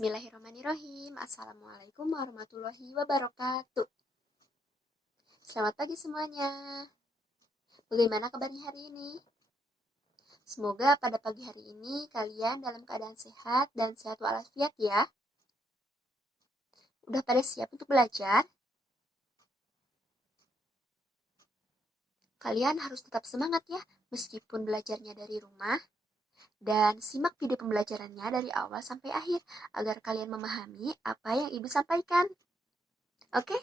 Bismillahirrahmanirrahim. Assalamualaikum warahmatullahi wabarakatuh. Selamat pagi semuanya. Bagaimana kabarnya hari ini? Semoga pada pagi hari ini kalian dalam keadaan sehat dan sehat walafiat ya. Udah pada siap untuk belajar? Kalian harus tetap semangat ya, meskipun belajarnya dari rumah. Dan simak video pembelajarannya dari awal sampai akhir agar kalian memahami apa yang Ibu sampaikan. Oke?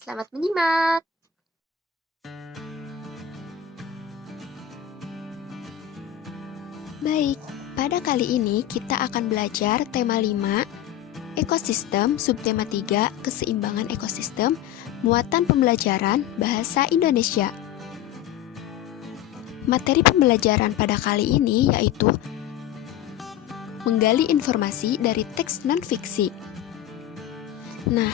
Selamat menyimak. Baik, pada kali ini kita akan belajar tema 5, ekosistem, subtema 3, keseimbangan ekosistem, muatan pembelajaran bahasa Indonesia. Materi pembelajaran pada kali ini yaitu menggali informasi dari teks non-fiksi. Nah,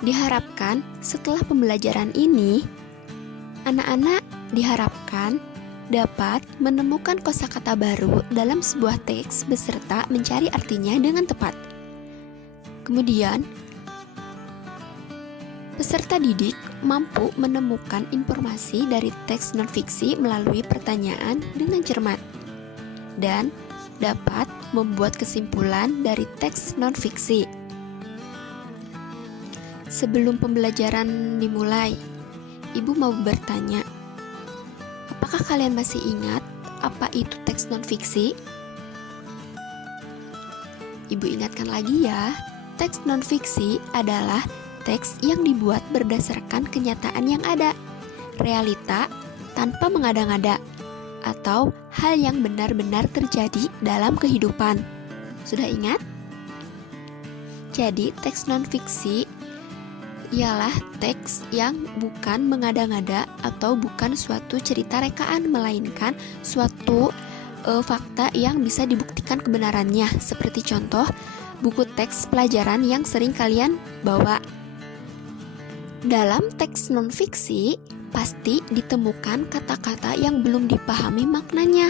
diharapkan setelah pembelajaran ini, anak-anak diharapkan dapat menemukan kosakata baru dalam sebuah teks beserta mencari artinya dengan tepat. Kemudian, peserta didik mampu menemukan informasi dari teks non-fiksi melalui pertanyaan dengan cermat dan dapat membuat kesimpulan dari teks non-fiksi. Sebelum pembelajaran dimulai, Ibu mau bertanya, apakah kalian masih ingat apa itu teks non-fiksi? Ibu ingatkan lagi ya, teks non-fiksi adalah teks yang dibuat berdasarkan kenyataan yang ada, realita tanpa mengada-ngada, atau hal yang benar-benar terjadi dalam kehidupan. Sudah ingat? Jadi, teks non-fiksi ialah teks yang bukan mengada-ngada atau bukan suatu cerita rekaan, melainkan suatu fakta yang bisa dibuktikan kebenarannya. Seperti contoh, buku teks pelajaran yang sering kalian bawa. Dalam teks non-fiksi, pasti ditemukan kata-kata yang belum dipahami maknanya.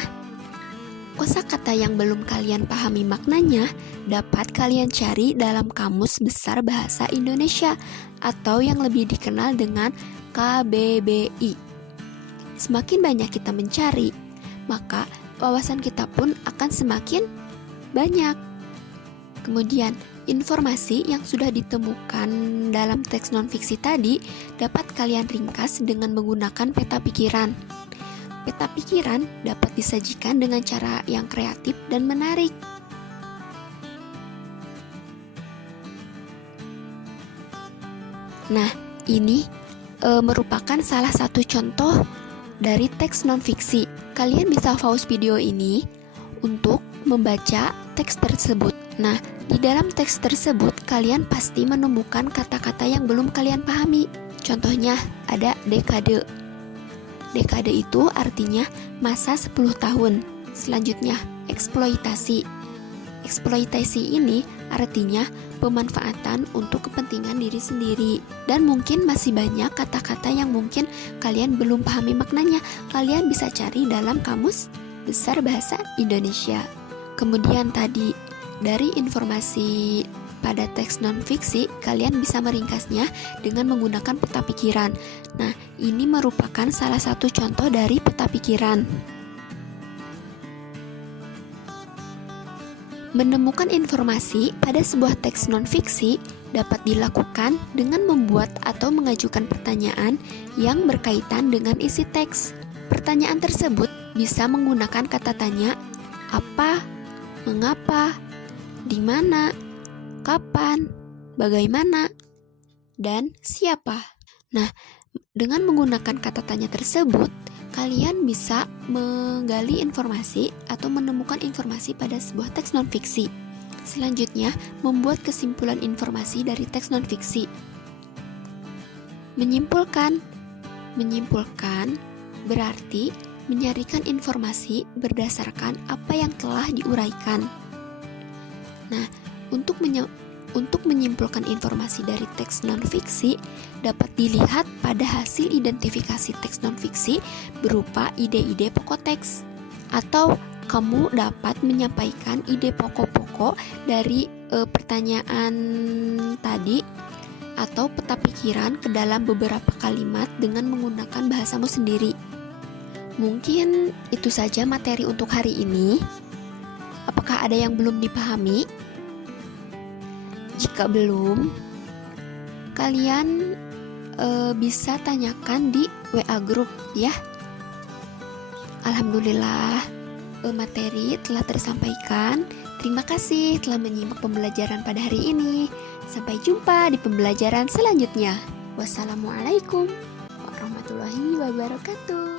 Kosakata yang belum kalian pahami maknanya dapat kalian cari dalam Kamus Besar Bahasa Indonesia atau yang lebih dikenal dengan KBBI. Semakin banyak kita mencari, maka wawasan kita pun akan semakin banyak. Kemudian, informasi yang sudah ditemukan dalam teks non-fiksi tadi dapat kalian ringkas dengan menggunakan peta pikiran. Peta pikiran dapat disajikan dengan cara yang kreatif dan menarik. Nah, ini merupakan salah satu contoh dari teks non-fiksi. Kalian bisa pause video ini untuk membaca teks tersebut. Nah, di dalam teks tersebut kalian pasti menemukan kata-kata yang belum kalian pahami. Contohnya ada dekade. Dekade itu artinya masa 10 tahun. Selanjutnya, eksploitasi. Eksploitasi ini artinya pemanfaatan untuk kepentingan diri sendiri. Dan mungkin masih banyak kata-kata yang mungkin kalian belum pahami maknanya. Kalian bisa cari dalam Kamus Besar Bahasa Indonesia. Kemudian tadi, dari informasi pada teks non-fiksi, kalian bisa meringkasnya dengan menggunakan peta pikiran. Nah, ini merupakan salah satu contoh dari peta pikiran. Menemukan informasi pada sebuah teks non-fiksi dapat dilakukan dengan membuat atau mengajukan pertanyaan yang berkaitan dengan isi teks. Pertanyaan tersebut bisa menggunakan kata tanya, apa, mengapa, di mana, kapan, bagaimana, dan siapa. Nah, dengan menggunakan kata tanya tersebut, kalian bisa menggali informasi atau menemukan informasi pada sebuah teks non-fiksi. Selanjutnya, membuat kesimpulan informasi dari teks non-fiksi. Menyimpulkan. Menyimpulkan berarti menyarikan informasi berdasarkan apa yang telah diuraikan. Nah, untuk menyimpulkan informasi dari teks non-fiksi dapat dilihat pada hasil identifikasi teks non-fiksi berupa ide-ide pokok teks atau kamu dapat menyampaikan ide pokok-pokok dari pertanyaan tadi atau peta pikiran ke dalam beberapa kalimat dengan menggunakan bahasamu sendiri. Mungkin itu saja materi untuk hari ini. Apakah ada yang belum dipahami? Jika belum, kalian bisa tanyakan di WA group ya. Alhamdulillah, materi telah tersampaikan. Terima kasih telah menyimak pembelajaran pada hari ini. Sampai jumpa di pembelajaran selanjutnya. Wassalamualaikum warahmatullahi wabarakatuh.